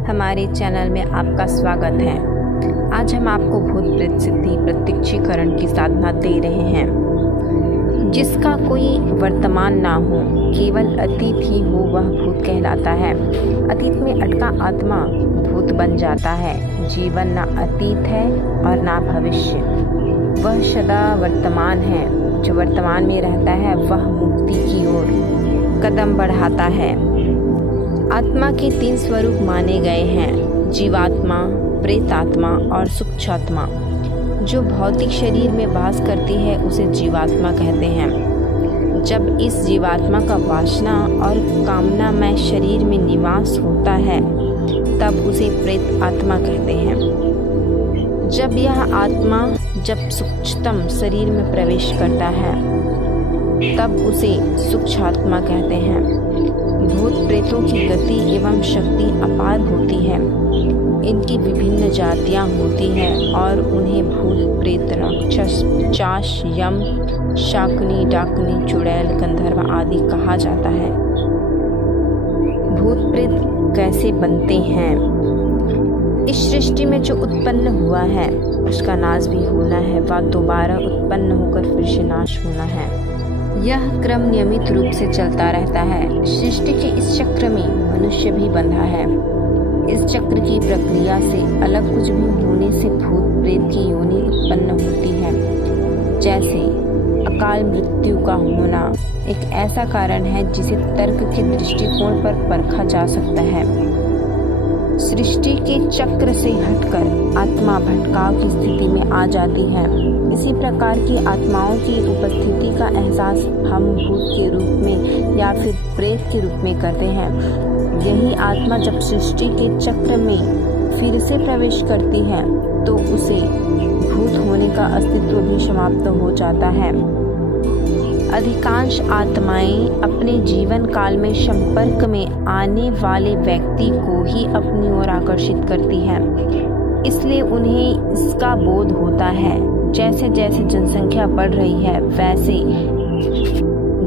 हमारे चैनल में आपका स्वागत है। आज हम आपको भूत प्रेत सिद्धि प्रत्यक्षीकरण की साधना दे रहे हैं। जिसका कोई वर्तमान ना हो, केवल अतीत ही हो, वह भूत कहलाता है। अतीत में अटका आत्मा भूत बन जाता है। जीवन ना अतीत है और ना भविष्य, वह सदा वर्तमान है। जो वर्तमान में रहता है वह मुक्ति की ओर कदम बढ़ाता है। आत्मा के 3 स्वरूप माने गए हैं: जीवात्मा, प्रेतात्मा और सूक्ष्मात्मा। जो भौतिक शरीर में वास करती है उसे जीवात्मा कहते हैं। जब इस जीवात्मा का वासना और कामनामय शरीर में निवास होता है तब उसे प्रेत आत्मा कहते हैं। जब यह आत्मा सूक्ष्मतम शरीर में प्रवेश करता है तब उसे सूक्ष्मात्मा कहते हैं। भूत प्रेतों की गति एवं शक्ति अपार होती है। इनकी विभिन्न जातियां होती हैं और उन्हें भूत, प्रेत, राक्षस, पिशाच, यम, शाकनी, डाकनी, चुड़ैल, गंधर्व आदि कहा जाता है। भूत प्रेत कैसे बनते हैं? इस सृष्टि में जो उत्पन्न हुआ है उसका नाश भी होना है, वह दोबारा उत्पन्न होकर फिर से नाश होना है। यह क्रम नियमित रूप से चलता रहता है। सृष्टि के इस चक्र में मनुष्य भी बंधा है। इस चक्र की प्रक्रिया से अलग कुछ भी होने से भूत प्रेत की योनि उत्पन्न होती है। जैसे अकाल मृत्यु का होना एक ऐसा कारण है जिसे तर्क के दृष्टिकोण पर परखा जा सकता है। सृष्टि के चक्र से हटकर आत्मा भटकाव की स्थिति में आ जाती है। इसी प्रकार की आत्माओं की उपस्थिति का एहसास हम भूत के रूप में या फिर प्रेत के रूप में करते हैं। यही आत्मा जब सृष्टि के चक्र में फिर से प्रवेश करती है तो उसे भूत होने का अस्तित्व भी समाप्त हो जाता है। अधिकांश आत्माएं अपने जीवन काल में संपर्क में आने वाले व्यक्ति को ही अपनी ओर आकर्षित करती हैं। इसलिए उन्हें इसका बोध होता है। जैसे जैसे जनसंख्या बढ़ रही है वैसे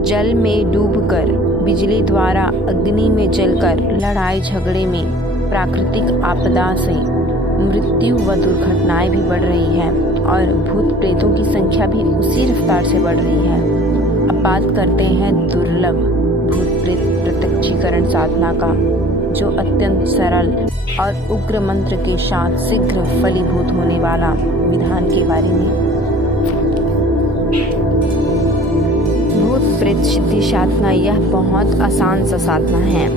जल में डूबकर, बिजली द्वारा अग्नि में जलकर, लड़ाई झगड़े में, प्राकृतिक आपदा से मृत्यु व दुर्घटनाएं भी बढ़ रही हैं और भूत प्रेतों की संख्या भी उसी रफ्तार से बढ़ रही है। अब बात करते हैं दुर्लभ भूत प्रेत प्रत्यक्षीकरण साधना का, जो अत्यंत सरल और उग्र मंत्र के साथ शीघ्र फलीभूत होने वाला विधान के बारे में। भूत प्रेत सिद्धि साधना यह बहुत आसान सा साधना है।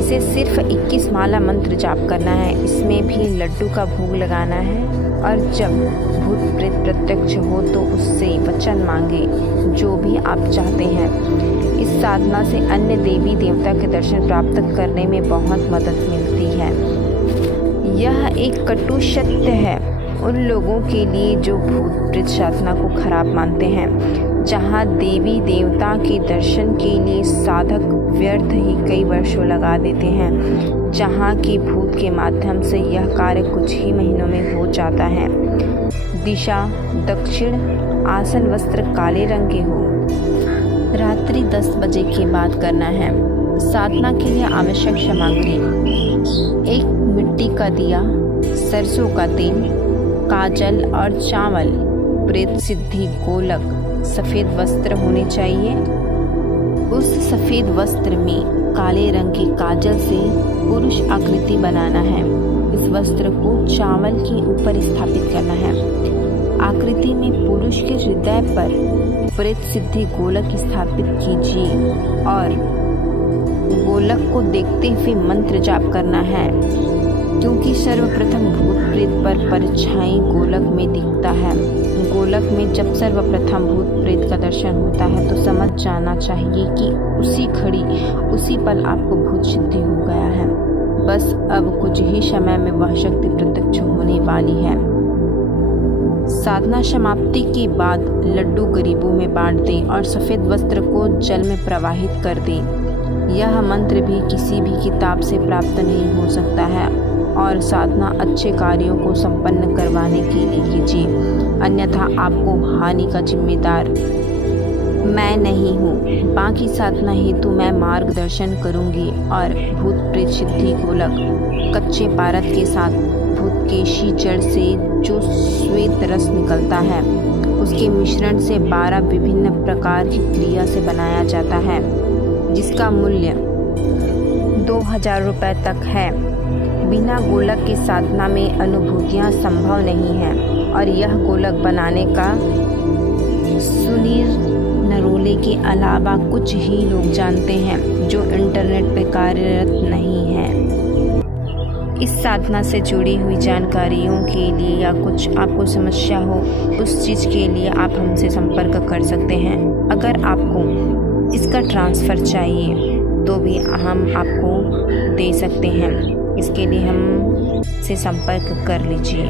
इसे सिर्फ 21 माला मंत्र जाप करना है। इसमें भी लड्डू का भोग लगाना है और जब भूत प्रेत प्रत्यक्ष हो तो उससे वचन मांगे जो भी आप चाहते हैं। इस साधना से अन्य देवी देवता के दर्शन प्राप्त करने में बहुत मदद मिलती है। यह एक कटु सत्य है उन लोगों के लिए जो भूत प्रेत साधना को खराब मानते हैं। जहाँ देवी देवता के दर्शन के लिए साधक व्यर्थ ही कई वर्षों लगा देते हैं, जहाँ की भूत के माध्यम से यह कार्य कुछ ही महीनों में हो जाता है। दिशा दक्षिण, आसन वस्त्र काले रंग के हो। रात्रि 10 बजे के बाद करना है। साधना के लिए आवश्यक सामग्री: 1 मिट्टी का दिया, सरसों का तेल, काजल और चावल, प्रेत सिद्धि गोलक, सफ़ेद वस्त्र होने चाहिए। उस सफ़ेद वस्त्र में काले रंग के काजल से पुरुष आकृति बनाना है। इस वस्त्र को चावल के ऊपर स्थापित करना है। आकृति में पुरुष के हृदय पर प्रेत सिद्धि गोलक स्थापित कीजिए और गोलक को देखते हुए मंत्र जाप करना है। क्योंकि सर्वप्रथम भूत प्रेत पर परछाई गोलक में दिखता है। गोलक में जब सर्वप्रथम भूत प्रेत का दर्शन होता है तो समझ जाना चाहिए कि उसी घड़ी उसी पल आपको भूत सिद्धि हो गया है। बस अब कुछ ही समय में वह शक्ति प्रत्यक्ष होने वाली है। साधना समाप्ति के बाद लड्डू गरीबों में बांट दें और सफ़ेद वस्त्र को जल में प्रवाहित कर दें। यह मंत्र भी किसी भी किताब से प्राप्त नहीं हो सकता है और साधना अच्छे कार्यों को संपन्न करवाने के लिए कीजिए, अन्यथा आपको हानि का जिम्मेदार मैं नहीं हूँ। बाकी साधना हेतु मैं मार्गदर्शन करूँगी और भूत प्रेत सिद्धि गोलक कच्चे पारद के साथ भूतकेशी जड़ से जो श्वेत रस निकलता है उसके मिश्रण से 12 विभिन्न प्रकार की क्रिया से बनाया जाता है, जिसका मूल्य 2000 रुपये तक है। बिना गोलक के साधना में अनुभूतियाँ संभव नहीं हैं और यह गोलक बनाने का सुनील नरोले के अलावा कुछ ही लोग जानते हैं जो इंटरनेट पर कार्यरत नहीं हैं। इस साधना से जुड़ी हुई जानकारियों के लिए या कुछ आपको समस्या हो उस चीज़ के लिए आप हमसे संपर्क कर सकते हैं। अगर आपको इसका ट्रांसफ़र चाहिए तो भी हम आपको दे सकते हैं। इसके लिए हम से संपर्क कर लीजिए।